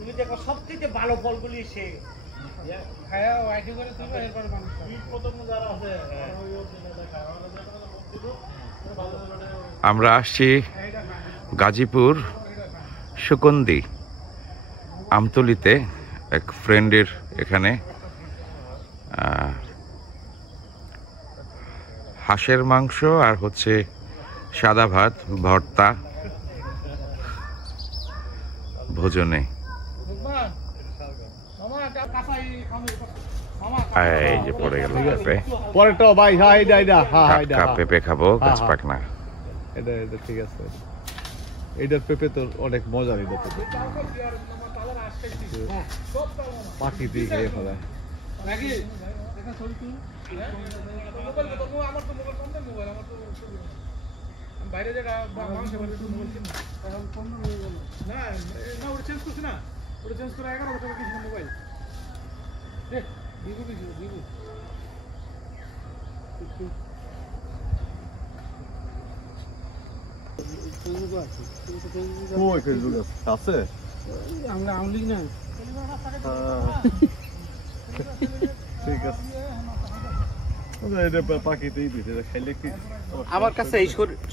তুমি দেখো সবথেকে ভালো ফলগুলি সে খায়া ওয়াইটি করে তুমি এরপরে মানুষ প্রথম যারা আছে আমরা আসছি গাজীপুর সুকন্দি আমতলিতে এক ফ্রেন্ডের এখানে হাঁসের মাংস আর হচ্ছে সাদা ভাত ভর্তা ভোজনে। এই যে পড়ে গেল পেঁপে, পরেরটাও ভাই। হ্যাঁ এটা এটা হ্যাঁ এটা পেঁপে খাবো গাছ পাক না। এটা এটা ঠিক আছে। এটার পেঁপে তো অনেক মজার। এটা পেঁপে পাখি দিয়ে খেয়ে ফেলায়। বাইরে যেটা মাংস না না ওটা চেঞ্জ করছি না, ওটা চেঞ্জ করে 11 টাকা কিছু মোবাইল ভিভো কিছু ভিভো ওই ফেসবুক আছে আমরা আমলি না ঠিক আছে। আমার কাছে এই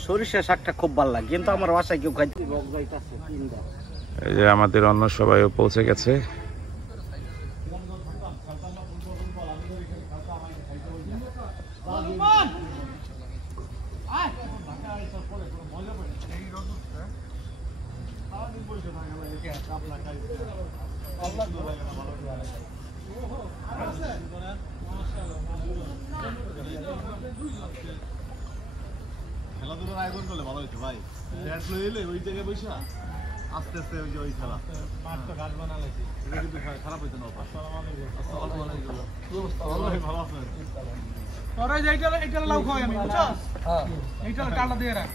সরিষা শাকটা খুব ভালো লাগে, কিন্তু আমার বাসায় কেউ খাইতে এই যে আমাদের অন্য সবাইও পৌঁছে গেছে। খেলাধুলার আয়োজন করলে ভালো হইতো ভাই। ওই জায়গায় বসা আস্তে আস্তে ওই যে ওই খেলা এটা কিন্তু খারাপ হইতো না। ভালো আছেন? তোরা এইটা লাউ খাওয়াই আমি, বুঝছো? হ্যাঁ এইটা ডালটা দিয়ে রাখ।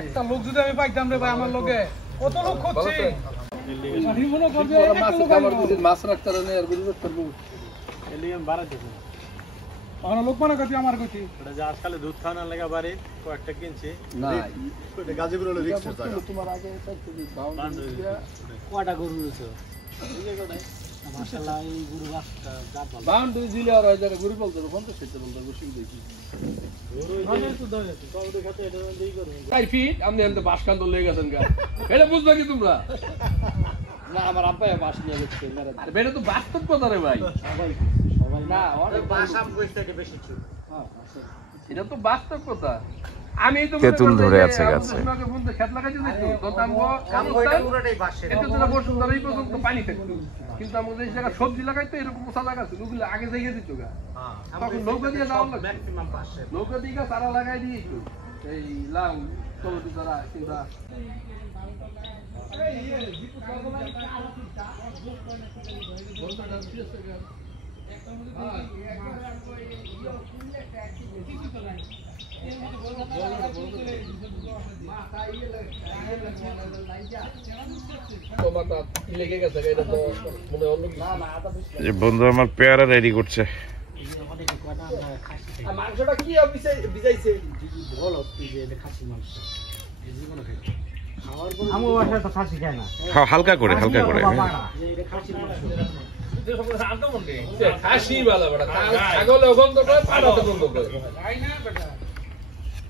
একটা লোক যদি আমি পাইতাম রে ভাই, আমার লোকে কত লোক হচ্ছে মাছ রাখতে লোক মানে গতি আমার গতি আজকালে দুধ খাওয়ানোর লেগে বাড়ি কয়েকটা কিনছি না গাজীপুর হলো রিক্স তোমার আগে কয়টা গরু রয়েছে মাশাআল্লাহ। এই গরু বাচ্চা জাত ভালো বাউন্ডারি দিলে আর ওই জায়গায় গরু বলতে 50 ফিট বলতে বসে দেখি মানে তো দাও তো কত খাতে এটা দেই করব 4 ফিট আপনি এত বাসকান্দ লয়ে গেছেন গা। এটা বুঝবা কি তোমরা? না আমার আব্বা বাস নিয়ে গেছে। আরে বেটা তো বাস্তব কথা রে ভাই। সবাই না ওরে বাসা কইছে এটা বেশি ছিল। হ্যাঁ এটা তো বাস্তব কথা। আমি তো তেঁতুল ধরে আছে গাছে। তোমাকে বলতে খেত লাগাইতে যাইতো তো আমগো ওইটা পুরোটাই বাসের। এত দিন বসুন্ধরা এই পর্যন্ত পানি থাকতো, কিন্তু আমাদের এই জায়গা সবজি লাগাইতো এরকম মোছা জায়গা ছিল, ওগুলো আগে জায়গা দিত গা। তখন নৌকা দিয়ে যাওয়ার লাগতো, ম্যাক্সিমাম বাসে নৌকা দিয়ে চারা লাগাই দিয়েছ এই লাউ টমেটো চারা কিংবা বন্ধু আমার পেয়ারা রেডি করছে। মাংসটা কি ভিজাইছে ভালো যে এটা খাসি মাংস জীবনে খাই আমার বাসায় তো খাসি খায় না, হালকা করে হালকা করে। এটা খাসি মাংস খাসি বালা বড় ছাগল গন্ধ করে পাড়াতে গন্ধ করে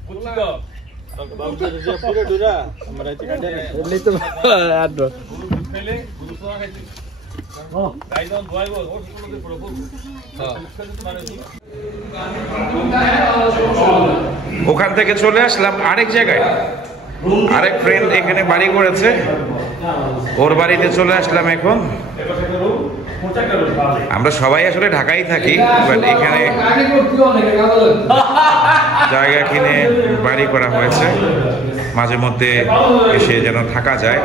বুঝছি তো বাবুদের যে পুরো ডুরা আমরা এটা কাটে না এমনি তো আদ ফেলে গুরুসরা খাইছি ও দাইজন দোয়াইবো ও শুকুলতে পুরো বল ওখান থেকে চলে আসলাম আরেক জায়গায়। আরেক ফ্রেন্ড এখানে বাড়ি করেছে, ওর বাড়িতে চলে আসলাম এখন। আমরা সবাই আসলে ঢাকায় থাকি, বাট এখানে জায়গা কিনে বাড়ি করা হয়েছে, মাঝে মধ্যে এসে যেন থাকা যায়।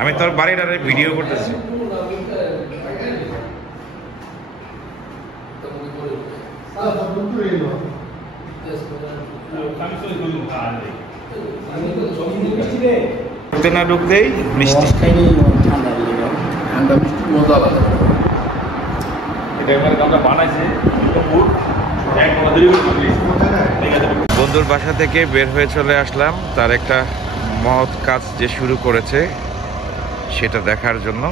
আমি তোর বাড়িটারে ভিডিও করতেছি। ঢুকতে না ঢুকতেই মিষ্টি। বন্ধুর বাসা থেকে বের হয়ে চলে আসলাম তার একটা মহৎ কাজ যে শুরু করেছে সেটা দেখার জন্য।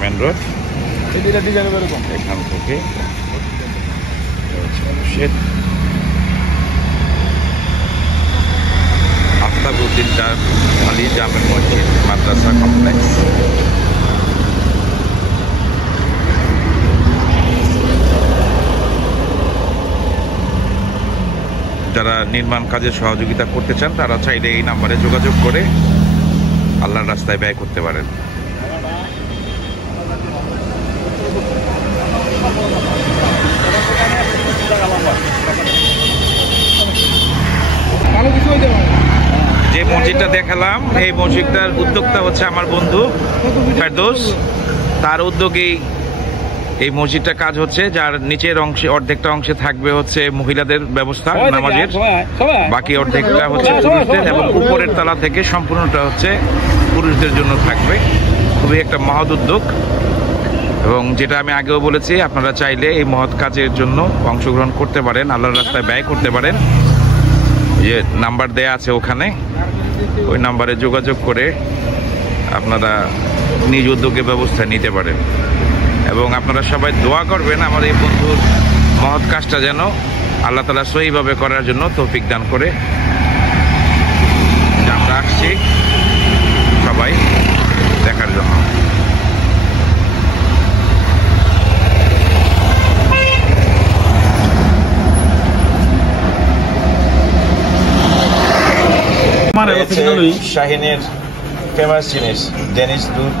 মেন রোড এখান থেকে আফতাবউদ্দিন আলী জামে মসজিদ মাদ্রাসা কমপ্লেক্স। যারা নির্মাণ কাজে সহযোগিতা করতে চান তারা চাইলে এই নাম্বারে যোগাযোগ করে আল্লাহর রাস্তায় ব্যয় করতে পারেন। যে মসজিদটা দেখালাম এই মসজিদটার উদ্যোক্তা হচ্ছে আমার বন্ধু ফেরদৌস। তার উদ্যোগেই এই মসজিদটা কাজ হচ্ছে, যার নিচের অংশে অর্ধেকটা অংশে থাকবে হচ্ছে মহিলাদের ব্যবস্থা নামাজের, বাকি অর্ধেকটা হচ্ছে পুরুষদের, এবং উপরের তলা থেকে সম্পূর্ণটা হচ্ছে পুরুষদের জন্য থাকবে। খুবই একটা মহৎ উদ্যোগ, এবং যেটা আমি আগেও বলেছি আপনারা চাইলে এই মহৎ কাজের জন্য অংশগ্রহণ করতে পারেন, আল্লাহর রাস্তায় ব্যয় করতে পারেন। যে নাম্বার দেয়া আছে ওখানে, ওই নাম্বারে যোগাযোগ করে আপনারা নিজ উদ্যোগে ব্যবস্থা নিতে পারেন। এবং আপনারা সবাই দোয়া করবেন আমার এই বন্ধুর মহৎ কাজটা যেন আল্লাহ তাআলা সহিভাবে করার জন্য তৌফিক দান করে। আমরা আসছি সবাই দেখার জন্য। শাহিনের ফেমাস জিনিস ডেনিশ দুধ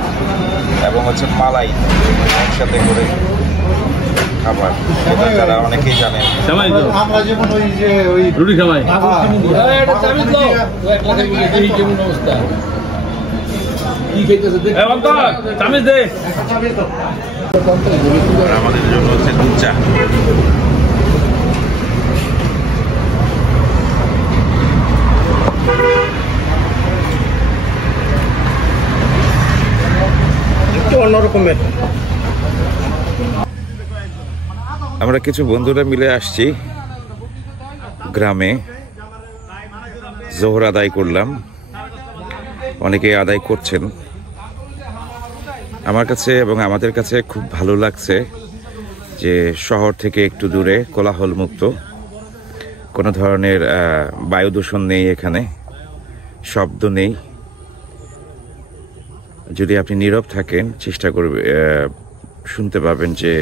এবং হচ্ছে মালাই একসাথে করে খাবার, এটা তারা অনেকেই জানেন। আমরা যেমন ওই যে ওই রুটি খাওয়াই আমাদের জন্য হচ্ছে দুধ চা। অন্যরকমের। আমরা কিছু বন্ধুরা মিলে আসছি গ্রামে, জোহর আদায় করলাম, অনেকে আদায় করছেন। আমার কাছে এবং আমাদের কাছে খুব ভালো লাগছে যে শহর থেকে একটু দূরে, কোলাহল মুক্ত, কোনো ধরনের বায়ু দূষণ নেই, এখানে শব্দ নেই। যদি আপনি নীরব থাকেন চেষ্টা করবে শুনতে পাবেন যে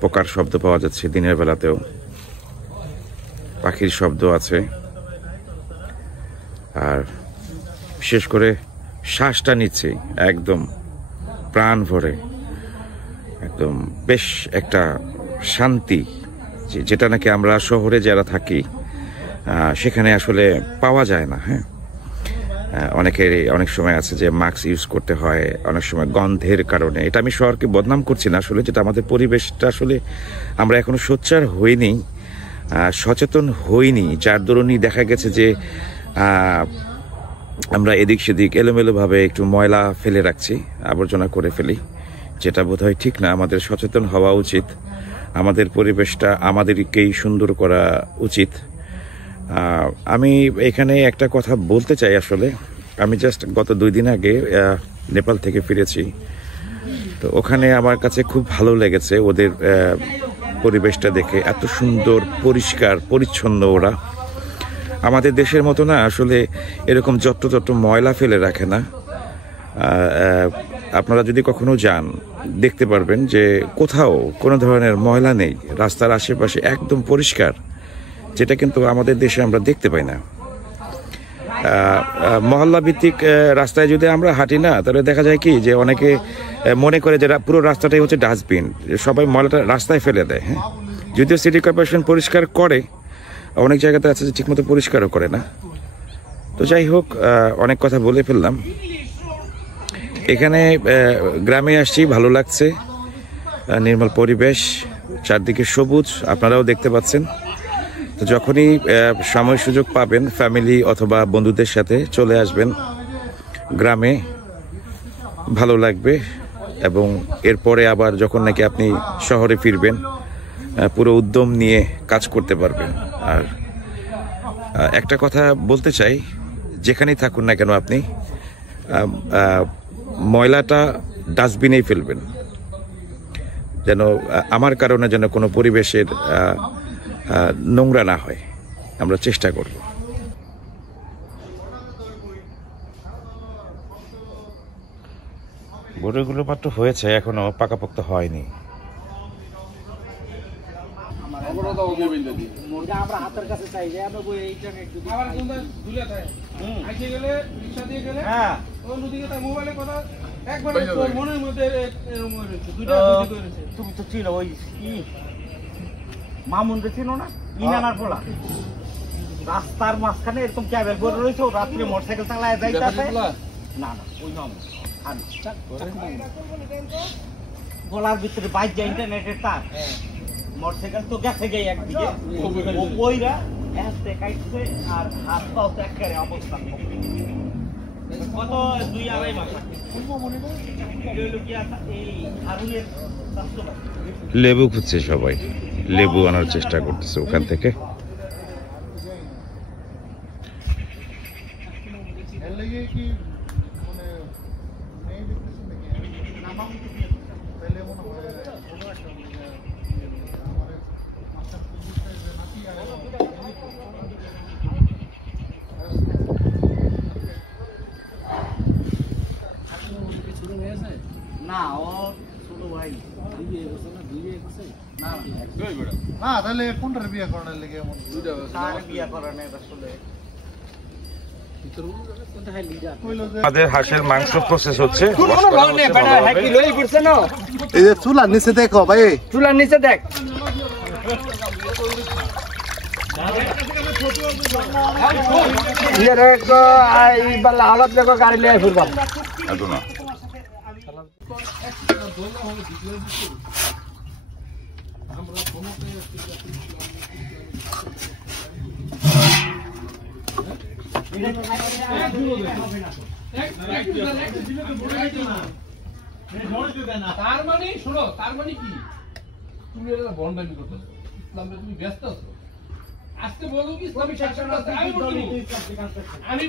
পোকার শব্দ পাওয়া যাচ্ছে, দিনের বেলাতেও পাখির শব্দ আছে। আর বিশেষ করে শ্বাসটা নিচ্ছে একদম প্রাণ ভরে, একদম বেশ একটা শান্তি, যেটা নাকি আমরা শহরে যারা থাকি সেখানে আসলে পাওয়া যায় না। হ্যাঁ, অনেকের অনেক সময় আছে যে মাস্ক ইউজ করতে হয়, অনেক সময় গন্ধের কারণে। এটা আমি শহরকে বদনাম করছি না, আসলে যেটা আমাদের পরিবেশটা আসলে আমরা এখনো সোচ্চার হইনি, সচেতন হইনি, যার দরুনই দেখা গেছে যে আমরা এদিক সেদিক এলোমেলোভাবে একটু ময়লা ফেলে রাখছি, আবর্জনা করে ফেলি, যেটা বোধহয় ঠিক না। আমাদের সচেতন হওয়া উচিত, আমাদের পরিবেশটা আমাদেরকেই সুন্দর করা উচিত। আমি এখানে একটা কথা বলতে চাই। আসলে আমি জাস্ট গত 2 দিন আগে নেপাল থেকে ফিরেছি, তো ওখানে আমার কাছে খুব ভালো লেগেছে ওদের পরিবেশটা দেখে। এত সুন্দর পরিষ্কার পরিচ্ছন্ন ওরা, আমাদের দেশের মতো না আসলে এরকম যত্র ময়লা ফেলে রাখে না। আপনারা যদি কখনো যান দেখতে পারবেন যে কোথাও কোনো ধরনের ময়লা নেই, রাস্তার আশেপাশে একদম পরিষ্কার, যেটা কিন্তু আমাদের দেশে আমরা দেখতে পাই না। মহল্লা ভিত্তিক রাস্তায় যদি আমরা হাঁটি না, তাহলে দেখা যায় কি যে অনেকে মনে করে যে পুরো রাস্তাটাই হচ্ছে ডাস্টবিন, সবাই ময়লাটা রাস্তায় ফেলে দেয়। হ্যাঁ, যদিও সিটি কর্পোরেশন পরিষ্কার করে, অনেক জায়গাতে আছে যে ঠিকমতো পরিষ্কারও করে না। তো যাই হোক, অনেক কথা বলে ফেললাম। এখানে গ্রামে আসছি, ভালো লাগছে, নির্মল পরিবেশ, চারদিকে সবুজ, আপনারাও দেখতে পাচ্ছেন। তো যখনই সময় সুযোগ পাবেন ফ্যামিলি অথবা বন্ধুদের সাথে চলে আসবেন গ্রামে, ভালো লাগবে। এবং এরপরে আবার যখন নাকি আপনি শহরে ফিরবেন, পুরো উদ্যম নিয়ে কাজ করতে পারবেন। আর একটা কথা বলতে চাই, যেখানেই থাকুন না কেন আপনি ময়লাটা ডাস্টবিনেই ফেলবেন, যেন আমার কারণে যেন কোনো পরিবেশের নোংরা না হয়, আমরা চেষ্টা করব। বড়গুলো মাত্র হয়েছে, এখনো পাকাপোক্ত হয়নি। আমরা হাতের কাছে চাই যে আমরা এই জায়গায় আবার দুলে থাকে আইছে গেলে রিকশা দিয়ে গেলে হ্যাঁ ও নদীতে তার মোবাইলে কথা একবার তোর মনের মধ্যে এরকম হয়েছে দুইটা করেছে। তুমি তো চিনো ওই কি মামুনকে চিনো না, ইনানার পোলা রাস্তার মাঝখানে এরকম ক্যাবেল করে রয়েছে, ও রাত্রে মোটরসাইকেল চালায় যাইতেছে। না না ওই মামুন আর গলার ভিতরে বাইক যায় ইন্টারনেটের তার, মোটরসাইকেল তো গেছে গিয়ে একদিকে ও বইরা এসে কাটছে আর হাত পাও তো একেবারে অবস্থা কত 2-2.5 মাস লেবু খুঁজছে সবাই, লেবু আনার চেষ্টা করতেছে ওখান থেকে। না ও ছোট ভাই না তাহলে কোনটার বিয়ে করার লেগে এমন বিয়ে করা নেই আসলে। আমাদের হাঁসের মাংস প্রসেস হচ্ছে, এই যে চুলার নিচে দেখো ভাই, চুলার নিচে দেখ হালত লেখো গাড়ি লিয়ে ফিরবা না তার মানে শোনো, তার মানে কি তুমি এটা বন্ডামি করতেছো, ইসলামে তুমি ব্যস্ত আছো। আজকে বলো কি ইসলামিক শাসন আছে, আমি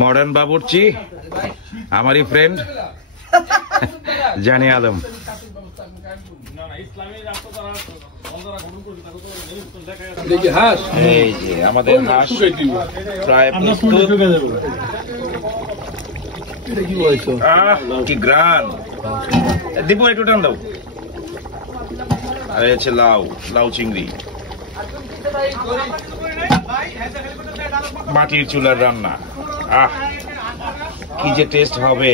মডার্ন বাবুর্চি আমারই ফ্রেন্ড জানি আলম। এই যে আমাদের হাঁস প্রায় প্রস্তুত। কি গ্রান দিব, একটু টান দাও। আর হচ্ছে লাউ, লাউ চিংড়ি, মাটির চুলার রান্না। আহ কি যে টেস্ট হবে।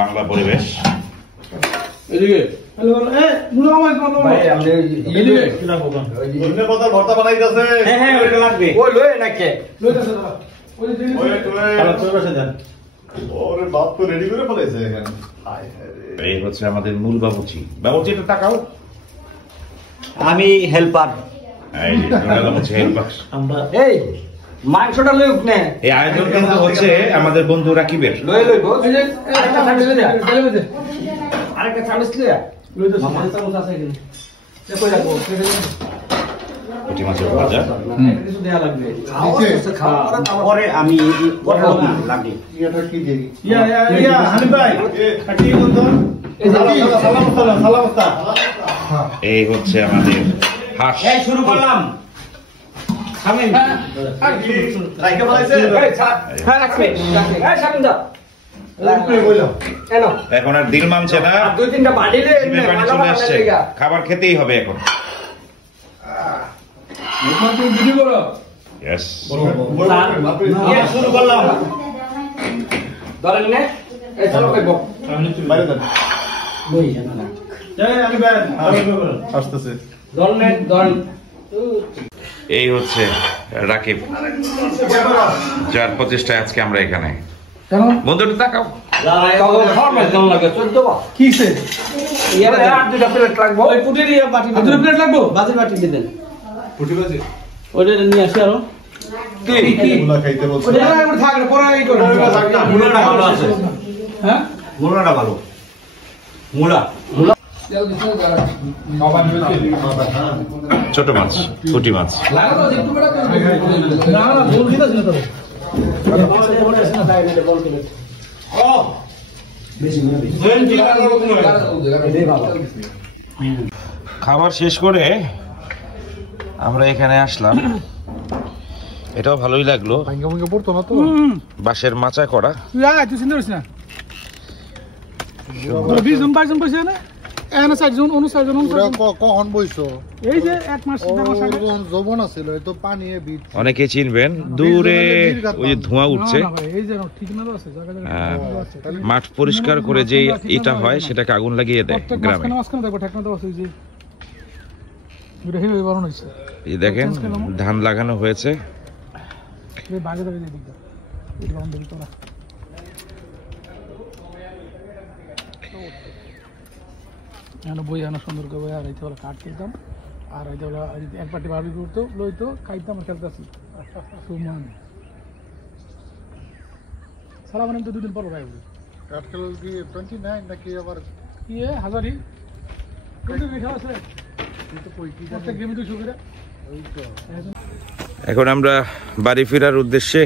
বাংলা পরিবেশ। ভর্তা বানাইতেছে লাগবে ওরে বাপ তো রেডি করে ফেলেছে এখানে। এই হচ্ছে আমাদের মূল বাবুচি। বাবুচি একটু তাকাও। আমি হেল্পার। এই মাংসটা লই উঠনে। এই আয়োজন কিন্তু হচ্ছে আমাদের বন্ধু রাকিবের। লই লইবো। আরেকটা চামচ লিয়া। লই তো মাংস চামচ আছে এখানে। এ কই রাখবো? পুঁটি মাছের ভাজা। কিছু দেয়া লাগবে। পরে আমি কথা লাগবে। এটা কি দেই? ইয়া হানি ভাই। কি বলতো? এই হচ্ছে আমাদের হাঁস। শুরু করলাম। এখন আর দিল মানছে না, জিভে পানি চলে আসছে, খাবার খেতেই হবে এখন। Yes. শুরু করলাম। এই হচ্ছে রাকিব, যার প্রচেষ্টায় আজকে আমরা এখানে। বন্ধুটা তাকাও, নিয়ে আসি আরো ভালো মূলা ছোট মাছ, পুঁটি মাছ। খাবার শেষ করে আমরা এখানে আসলাম, এটাও ভালোই লাগলো। বাঁশের মাচা করা। অনেকে চিনবেন, দূরে ওই যে ধোঁয়া উঠছে, মাঠ পরিষ্কার করে যে এটা হয় সেটাকে আগুন লাগিয়ে দেয় গ্রামে। এই দেখেন ধান লাগানো হয়েছে। বই আনা সুন্দর করে বই আর এই কাঠ কিনতাম, আর এই এক পার্টি ভাবি করতো লইতো খাইতাম, খেলতেছি সারা মানে তো দুদিন পর ভাই কাঠ খেলো কি 29 নাকি আবার ইয়ে হাজারি কিন্তু মিঠা আছে কিন্তু কই কি প্রত্যেক গেমে 200 করে। এখন আমরা বাড়ি ফেরার উদ্দেশ্যে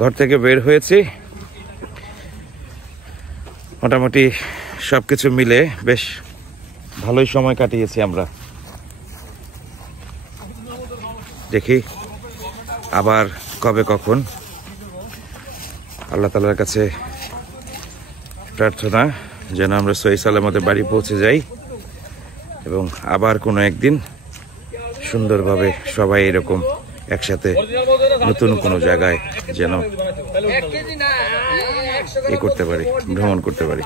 ঘর থেকে বের হয়েছি। মোটামুটি সবকিছু মিলে বেশ ভালোই সময় কাটিয়েছি আমরা। দেখি আবার কবে কখন। আল্লাহ তাআলার কাছে প্রার্থনা যেন আমরা সহি সালামতে বাড়ি পৌঁছে যাই এবং আবার কোনো একদিন সুন্দরভাবে সবাই এরকম একসাথে নতুন কোনো জায়গায় যেন করতে পারি, ভ্রমণ করতে পারি।